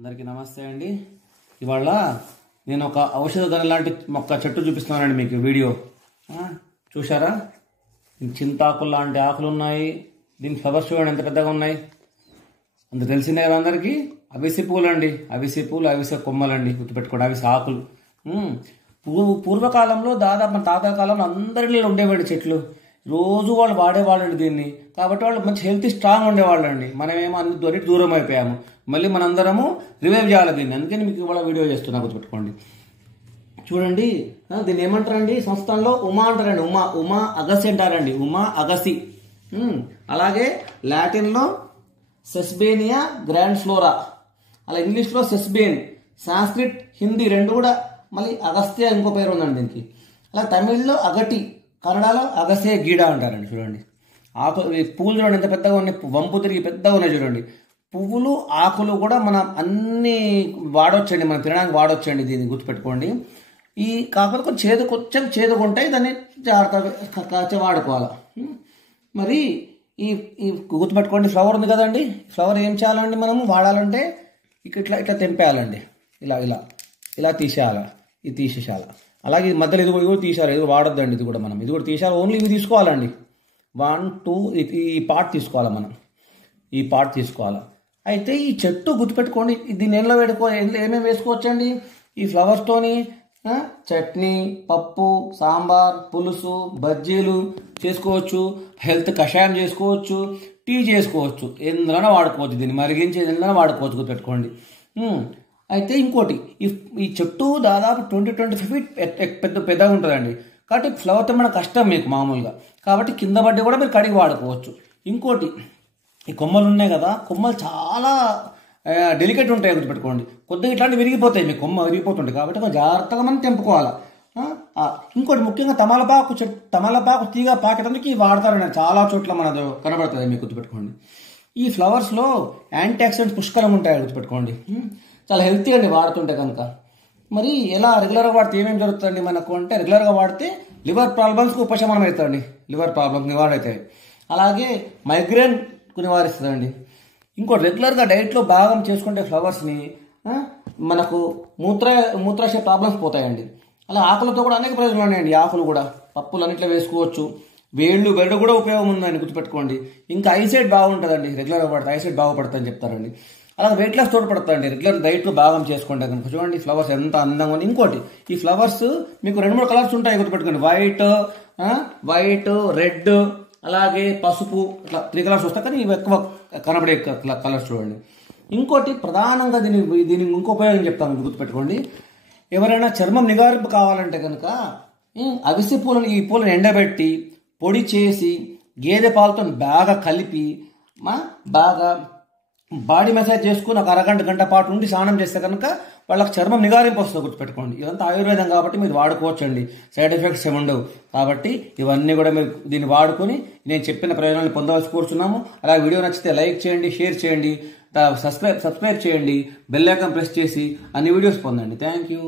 అందరికీ నమస్తే అండి. ఇవాళ నేను ఒక ఔషధ గని లాంటి మొక్క చెట్టు చూపిస్తున్నానండి మీకు వీడియో. చూసారా, చింతాకులు లాంటి ఆకులు ఉన్నాయి. దీని ఫ్లవర్స్ చూడండి ఎంత పెద్దగా ఉన్నాయి. అంత తెలిసిందే కదా అందరికీ. అవిసె పూలు అండి, అవిసె పూలు, అవిసె కొమ్మలండి, గుర్తుపెట్టుకోండి. అవిసె ఆకులు. పూర్వకాలంలో దాదాపు మన తాత కాలంలో అందరిలో ఉండేవాడి చెట్లు. రోజు వాళ్ళు వాడేవాళ్ళండి దీన్ని. కాబట్టి వాళ్ళు మంచి హెల్తీ స్ట్రాంగ్ ఉండేవాళ్ళండి. మనమేమో అన్ని దూరం అయిపోయాము. మళ్ళీ మనందరము రివైవ్ చేయాలి దీన్ని. అందుకని మీకు ఇవాళ వీడియో చేస్తున్నా, గుర్తుపెట్టుకోండి. చూడండి, దీన్ని ఏమంటారండి సంస్థల్లో? ఉమా అంటారండి. ఉమా అగసి అంటారండి. ఉమా అగసి. అలాగే లాటిన్లో సెస్బేనియా గ్రాండ్ ఫ్లోరా, అలా ఇంగ్లీష్లో సెస్బేన్, సాంస్క్రిట్, హిందీ రెండు కూడా మళ్ళీ అగస్త్య ఇంకో పేరు ఉందండి దీనికి. అలా తమిళ్లో అగటి, కన్నడలో అగసే గీడ అంటారండి. చూడండి, పువ్వులు చూడండి ఎంత పెద్దగా ఉన్నాయి, వంపు తిరిగి పెద్దగా ఉన్నాయి చూడండి. పువ్వులు ఆకులు కూడా మనం అన్ని వాడవచ్చండి, మనం తినడానికి వాడవచ్చండి. దీన్ని గుర్తుపెట్టుకోండి. కాకపోతే కొంచెం చేదుకుంటాయి, దాన్ని జాగ్రత్తగా వాడుకోవాలి. మరి ఈ గుర్తుపెట్టుకోండి, ఫ్లవర్ ఉంది కదండి. ఫ్లవర్ ఏం చేయాలండి మనము వాడాలంటే ఇట్లా తెంపేయాలండి. ఇలా తీసేయాలి, ఇది తీసేసేయాలి. అలాగే మధ్యలో ఇది కూడా తీసేయాలి, ఇది వాడొద్దండి. ఇది కూడా తీసేయాలి. ఓన్లీ ఇవి తీసుకోవాలండి. 1, 2 ఈ పార్ట్ తీసుకోవాలి మనం. ఈ పార్ట్ తీసుకోవాలి. అయితే ఈ చెట్టు గుర్తుపెట్టుకోండి, దీన్ని నీళ్ళలో ఏమేమి వేసుకోవచ్చండి? ఈ ఫ్లవర్స్తోని చట్నీ, పప్పు, సాంబార్, పులుసు, బజ్జీలు చేసుకోవచ్చు. హెల్త్ కషాయం చేసుకోవచ్చు, టీ చేసుకోవచ్చు, ఎందులోనే వాడుకోవచ్చు. దీన్ని మరిగించి ఎందులోనే వాడుకోవచ్చు, గుర్తుపెట్టుకోండి. అయితే ఇంకోటి, ఈ చెట్టు దాదాపు 20-25 ఫీట్ పెద్దగా ఉంటుందండి. కాబట్టి ఫ్లవర్ తెమ్మడం కష్టం మీకు మామూలుగా. కాబట్టి కింద పడ్డ కూడా మీరు కడిగి వాడుకోవచ్చు. ఇంకోటి, ఈ కొమ్మలు ఉన్నాయి కదా, కొమ్మలు చాలా డెలికేట్ ఉంటాయి, గుర్తుపెట్టుకోండి. కొద్దిగా ఇట్లాంటివి విరిగిపోతాయి, మీ కొమ్మ విరిగిపోతుంటాయి. కాబట్టి జాగ్రత్తగా మనం తెంపుకోవాలి. ఇంకోటి ముఖ్యంగా తమలపాకు తీగ పాకేటానికి వాడతారండి. చాలా చోట్ల మనది కనబడుతుంది, మీకు గుర్తుపెట్టుకోండి. ఈ ఫ్లవర్స్లో యాంటీ ఆక్సిడెంట్స్ పుష్కలంగా ఉంటాయి, గుర్తుపెట్టుకోండి. చాలా హెల్తీ అండి వాడుతుంటే కనుక. మరి ఎలా రెగ్యులర్గా వాడితే ఏమేమి జరుగుతుందండి మనకు అంటే, రెగ్యులర్గా వాడితే లివర్ ప్రాబ్లమ్స్కి ఉపశమనం అవుతుందండి. లివర్ ప్రాబ్లమ్స్ నివారణ అవుతాయి. అలాగే మైగ్రేన్కు నివారిస్తుందండి. ఇంకోటి, రెగ్యులర్గా డైట్లో భాగం చేసుకుంటే ఫ్లవర్స్ని మనకు మూత్రాశయ ప్రాబ్లమ్స్ పోతాయండి. అలా ఆకులతో కూడా అనేక ప్రయోజనాలు ఉన్నాయండి. ఆకులు కూడా పప్పులు అన్నిట్లో వేసుకోవచ్చు. బెరడు కూడా ఉపయోగం ఉందండి, గుర్తుపెట్టుకోండి. ఇంకా ఐసైట్ బాగుంటుందండి, రెగ్యులర్గా పడితే ఐసైట్ బాగుపడుతుందని చెప్తారండి. అలాగే వెయిట్ లాస్ తోడ్పడుతుందండి రెగ్యులర్ డైట్ భాగం చేసుకుంటే కనుక. చూడండి ఫ్లవర్స్ ఎంత అందంగా ఉంది. ఇంకోటి, ఈ ఫ్లవర్స్ మీకు 2-3 కలర్స్ ఉంటాయి, గుర్తుపెట్టుకోండి. వైట్, రెడ్, అలాగే పసుపు, ఇట్లా 3 కలర్స్ వస్తాయి. కానీ ఇవి ఎక్కువ కనబడే కలర్స్ చూడండి. ఇంకోటి, ప్రధానంగా దీని ఇంకో ఉపయోగం చెప్తాను, గుర్తుపెట్టుకోండి. ఎవరైనా చర్మం నిగారింపు కావాలంటే కనుక అవిసె పూలను, ఈ పూలను ఎండబెట్టి పొడి చేసి గేదె పాలతో బాగా కలిపి బాగా బాడీ మసాజ్ చేసుకుని ఒక గంట పాటు ఉండి స్నానం చేస్తే కనుక వాళ్ళకి చర్మం నిగారింపు వస్తుంది, గుర్తుపెట్టుకోండి. ఇదంతా ఆయుర్వేదం కాబట్టి మీరు వాడుకోవచ్చండి, సైడ్ ఎఫెక్ట్స్ ఏమి ఉండవు. కాబట్టి ఇవన్నీ కూడా మీరు దీన్ని వాడుకొని నేను చెప్పిన ప్రయోజనాలు పొందవలసి కోరుతున్నాము. అలా వీడియో నచ్చితే లైక్ చేయండి, షేర్ చేయండి, సబ్స్క్రైబ్ చేయండి, బెల్ ఐకాన్ ప్రెస్ చేసి అన్ని వీడియోస్ పొందండి. Thank you.